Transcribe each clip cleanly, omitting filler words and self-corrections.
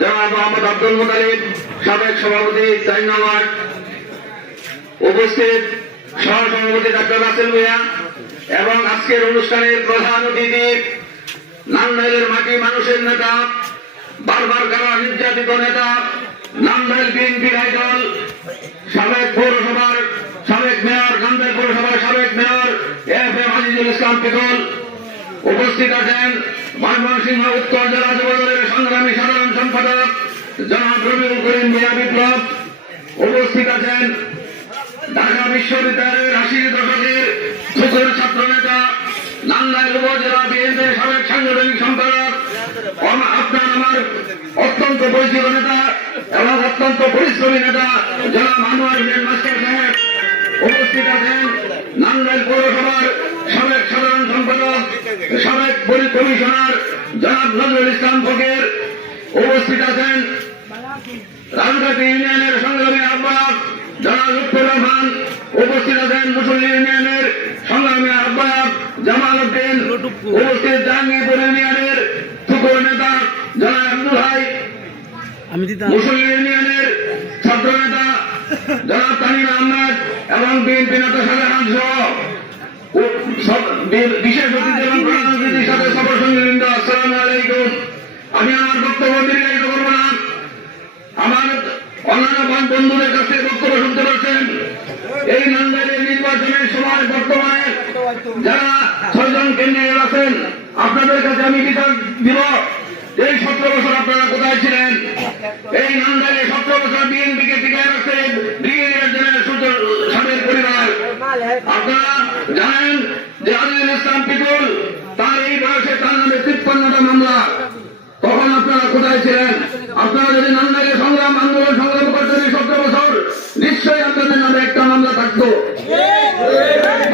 জনাব মোহাম্মদ আব্দুল মুতালিব সাবেক সভাপতি ৪ নং ওয়ার্ড, উপস্থিত সহসভাপতি ডাক্তার রাসেল মিয়া এবং আজকের অনুষ্ঠানের প্রধান অতিথি নান্দাইলের মাটি মানুষের নেতা, বারবার কারা নির্যাতিত নেতা, নান্দাইল বিএনপির আইডল, সাবেক পৌরসভার সাবেক মেয়র, নান্দাইল পৌরসভার সাবেক mayor FM Azizul Islam pickle, উপস্থিত আছেন ময়মনসিংহ উত্তর জেলা যুবদলের সংগ্রামী সাধারণ সম্পাদক জনাব রবিউল করিম মিয়া বিপ্লব, উপস্থিত আছেন ঢাকা বিশ্ববিদ্যালয়ের ৮০ দশকের সুদূর ছাত্র নেতা, নান্দাইল উপজেলা বিএনপির সাবেক সাংগঠনিক সম্পাদক, আপনার আমার অত্যন্ত পরিচিত নেতা এবং অত্যন্ত পরিশ্রমী নেতা জনাব আনোয়ার হোসেন মাস্টার সাহেব, উপস্থিত আছেন নান্দাইল পৌরসভার সাবেক সাধারণ সম্পাদক, সাবেক কমিশনার জনাব নজরুল ইসলাম ফকির, উপস্থিত আছেন রাজঘাটি ইউনিয়নের সংগ্রামী আহ্বায়ক জনাব লুৎফর রহমান, উপস্থিত আছেন মুসল্লি ইউনিয়নের সংগ্রামী আহ্বায়ক জামাল উদ্দিন, উপস্থিত জাহাঙ্গীরপুর ইউনিয়নের টুকুর নেতা জনাব আব্দুল হাই, মুসল্লি ইউনিয়নের ছাত্র নেতা জনাব তানিম আহমেদ এবং বিএনপি নেতা শাহজাহান সহ বিশেষ অতিথি এবং প্রধান অতিথির সাথে সফর সঙ্গীবৃন্দ, আসসালামু আলাইকুম। আমি আমার বক্তব্য দীর্ঘায়িত করব না, আমার অন্যান্য বন্ধুদের কাছে বক্তব্য শুনতে পাচ্ছেন। এই নান্দাইলের নির্বাচনের সময় বর্তমানে যারা ৬ জন কেন্দ্রে আছেন, আপনাদের কাছে আমি বিচার দিব এই ১৭ বছর আপনারা কোথায় ছিলেন? এই নান্দাইলে ১৭ বছর বিএনপিকে টিকায় রাখছে ব্রিগেডিয়ার জেনারেল সূর্য সাহেবের পরিবার। আপনারা জানেন যে আজিজুল ইসলাম পিকুল তার এই বয়সে তার নামে ৫৩টা মামলা। তখন আপনারা কোথায় ছিলেন? আপনারা যদি নান্দাইলে আন্দোলন সংগ্রাম করতেন এই ১৭ বছর, নিশ্চয়ই আপনাদের নামে একটা মামলা থাকতো।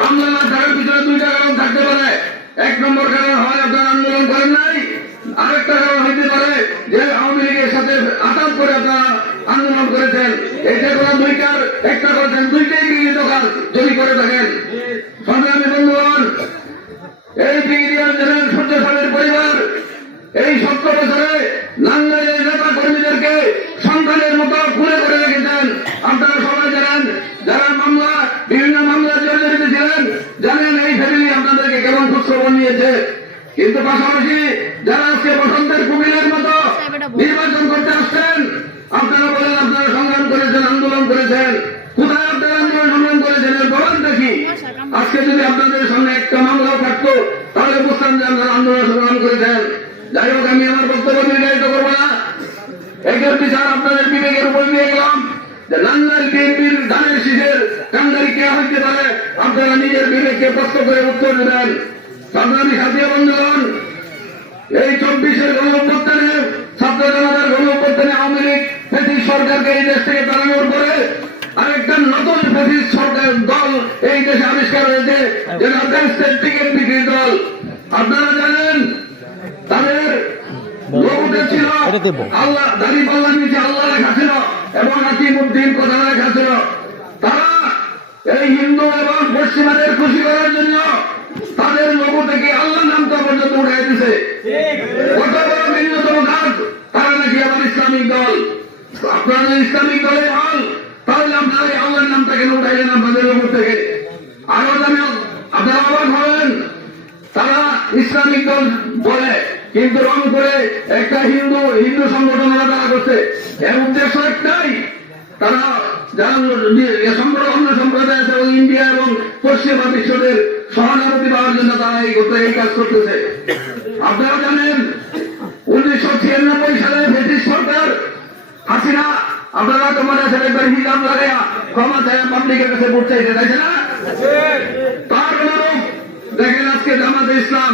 মামলা না থাকার পিছনে ২টা কারণ থাকতে পারে। ১ নম্বর কারণ হয় আপনারা আন্দোলন করেন নাই, আরেকটা কারণ হইতে পারে যে আওয়ামী লীগের সাথে আঘাত করে আপনারা আন্দোলন করেছেন। এটা করা ২টার একটা করেছেন, ২টাই গৃহীত কাজ যদি করে থাকেন। সংগ্রামী বন্ধুগণ, এই ব্রিগেডিয়ার জেনারেল সূর্য সাহেবের পরিবার এই ১৭ বছরে নান্দাইলের নেতা কর্মীদেরকে সন্তানের মতো খুলে করে রেখেছেন। আপনারা সবাই জানেন, যারা বিভিন্ন মামলা জড়িত ছিলেন, জানেন এই ফ্যামিলি আপনাদেরকে কেমন খোঁজখবর নিয়েছে। কিন্তু পাশাপাশি যারা আজকে বসন্তের কুমিরের মতো নির্বাচন করতে আসছেন, আপনারা বলেন আপনারা সংগ্রাম করেছেন, আন্দোলন করেছেন, কোথায় আপনারা আন্দোলন সংগ্রাম করেছেন এর প্রমাণটা কি? আজকে যদি আপনাদের সামনে একটা মামলাও থাকতো তাহলে বুঝতাম যে আপনারা আন্দোলন সংগ্রাম করেছেন। যাই হোক, আমি আমার বক্তব্য নির্ধারিত করবো না। এটার বিচার আপনাদের বিবেকের উপর দিয়ে গেলাম যে নান্দাইল বিএনপির ধানের শীষের কান্ডারি কে হইতে পারে, আপনারা নিজের বিবেককে প্রশ্ন করে উত্তর দেবেন। সংগ্রামী সাথী বন্ধুগণ, এই ২৪-এর গণ-অভ্যুত্থানে, ছাত্র জনতার গণ-অভ্যুত্থানে আওয়ামী লীগ ফ্যাসিস্ট সরকারকে এই দেশ থেকে তাড়ানোর পরে আরেকটা নতুন ফ্যাসিস্ট সরকার দল এই দেশে আবিষ্কার হয়েছে, যেটা আফগানিস্তান টিকিট বিক্রির দল। আপনারা জানেন তাদের লোকটা ছিল আল্লাহ, দাড়ি পাল্লার নিচে আল্লাহ লেখা ছিল এবং নাকিমুদ্দিন কথা লেখা ছিল। তারা এই হিন্দু এবং পশ্চিমাদের খুশি করার জন্য তাদের লোগো থেকে আল্লাহ নামটা পর্যন্ত উঠাই দিছে। কত বড় ভিন্নতম কাজ! তারা নাকি আবার ইসলামিক দল। আপনারা ইসলামিক দলে হল, তাহলে আপনারা আল্লাহর নামটা কেন উঠাইলেন আপনাদের লোগো থেকে? আরো জানেন, আপনারা অবাক হবেন, তারা ইসলামিক দল বলে কিন্তু রং করে একটা হিন্দু সংগঠন তারা করছে। এর উদ্দেশ্য একটাই, তারা যারা অন্য সম্প্রদায় আছে ইন্ডিয়া এবং পশ্চিমা বিশ্বের সহানুভূতি পাওয়ার জন্য তারা এই কাজ করতেছে। আপনারা জানেন ১৯৯৬ সালে ব্রিটিশ সরকার হাসিনা, আপনারা তোমার কাছে একবার হিজাব লাগাইয়া ক্ষমা চায় পাবলিকের কাছে ভোট চাইছে, তাই না? তার অনুরূপ দেখেন আজকে জামাতে ইসলাম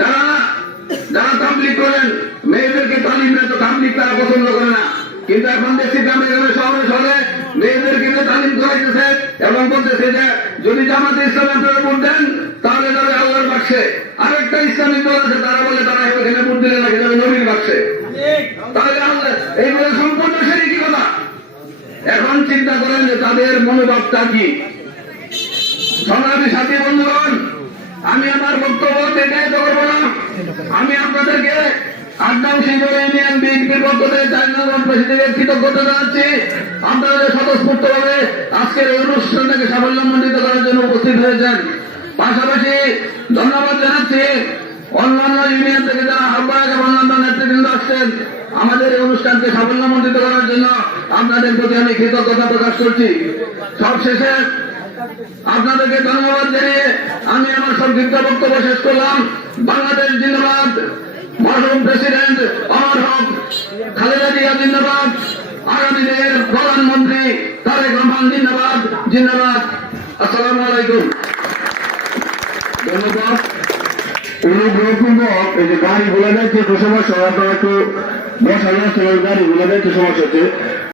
যারা তাবলিগ করেন, মেয়েদেরকে তালিম দেয়, তো তাবলিগ তারা পছন্দ করে না। কিন্তু এখন দেখছি গ্রামে গ্রামে শহরে মেয়েদেরকে তালিম করাইতেছে এবং বলতেছে যে যদি জামাতে ইসলাম আপনারা ভোট দেন তাহলে যাবে আল্লাহর বাক্সে। আরেকটা ইসলামিক দল আছে, তারা বলে তারা এখানে ভোট দিলে নাকি যাবে নবীর বাক্সে। তাহলে আল্লাহ এইগুলো সম্পূর্ণ শিরকি কথা। এখন চিন্তা করেন যে তাদের মনোভাবটা কি। সংগ্রামী সাথী বন্ধুগণ, আমি আমার বক্তব্য দীর্ঘায়িত করবো না। আমি আপনাদেরকে আটনাম শিবর ইউনিয়ন বিএনপির পক্ষ থেকে 4 নম্বর প্রেসিডেন্টের কৃতজ্ঞতা জানাচ্ছি। আপনাদের স্বতঃস্ফূর্তভাবে আজকের এই অনুষ্ঠানটাকে সাফল্যমণ্ডিত করার জন্য উপস্থিত হয়েছেন। পাশাপাশি ধন্যবাদ জানাচ্ছি অন্যান্য ইউনিয়ন থেকে যারা আহ্বায়ক এবং অন্যান্য নেতৃবৃন্দ আসছেন আমাদের এই অনুষ্ঠানকে সাফল্যমণ্ডিত করার জন্য। আপনাদের প্রতি আমি কৃতজ্ঞতা প্রকাশ করছি। সবশেষে আপনাদেরকে ধন্যবাদ জানিয়ে আমি আমার সংক্ষিপ্ত বক্তব্য শেষ করলাম। বাংলাদেশ জিন্দাবাদ, মরহুম প্রেসিডেন্ট অমর হক খালেদা জিয়া জিন্দাবাদ, আগামী দিনের প্রধানমন্ত্রী তারেক রহমান জিন্দাবাদ জিন্দাবাদ। আসসালামু আলাইকুম। ধন্যবাদ। অনুগ্রহপূর্বক এই যে গাড়িগুলো যাইতে একটু সমস্যা, আপনারা একটু বসানো গাড়িগুলো যাইতে সমস্যা হচ্ছে।